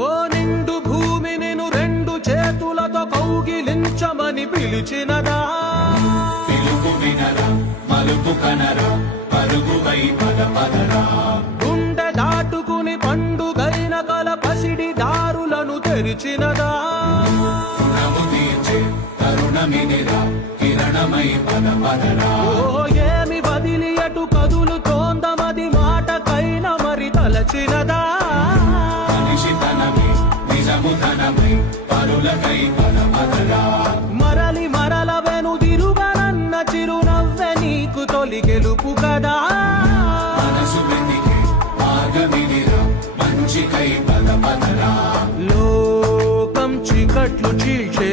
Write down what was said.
ఓ నిండు భూమి నిన్ను రెండు చేతులతో కౌగిలించమని పిలిచినదా పిలుపు వినరా మలుపు కనరా పరుగువై పదరా గుండె దాటుకుని పండుగైన కల పసిడి దారులను తెరిచినదా రుణము తీర్చే తరుణమినిరా కిరణమై పదరా ఓ ఏమి వదిలి అటు కదులుతోందమది మాటకైన మరి తలచినదా మనిషితనమే నిజముతనమై పరులకై పదరా మరలి మరల వెనుదిరుగనన్న చిరునవ్వె నీకు తొలి గెలుపు కదా మనసు వెతికే మార్గమినిరా మంచికై పదరా లోకం చీకట్లు చీల్చే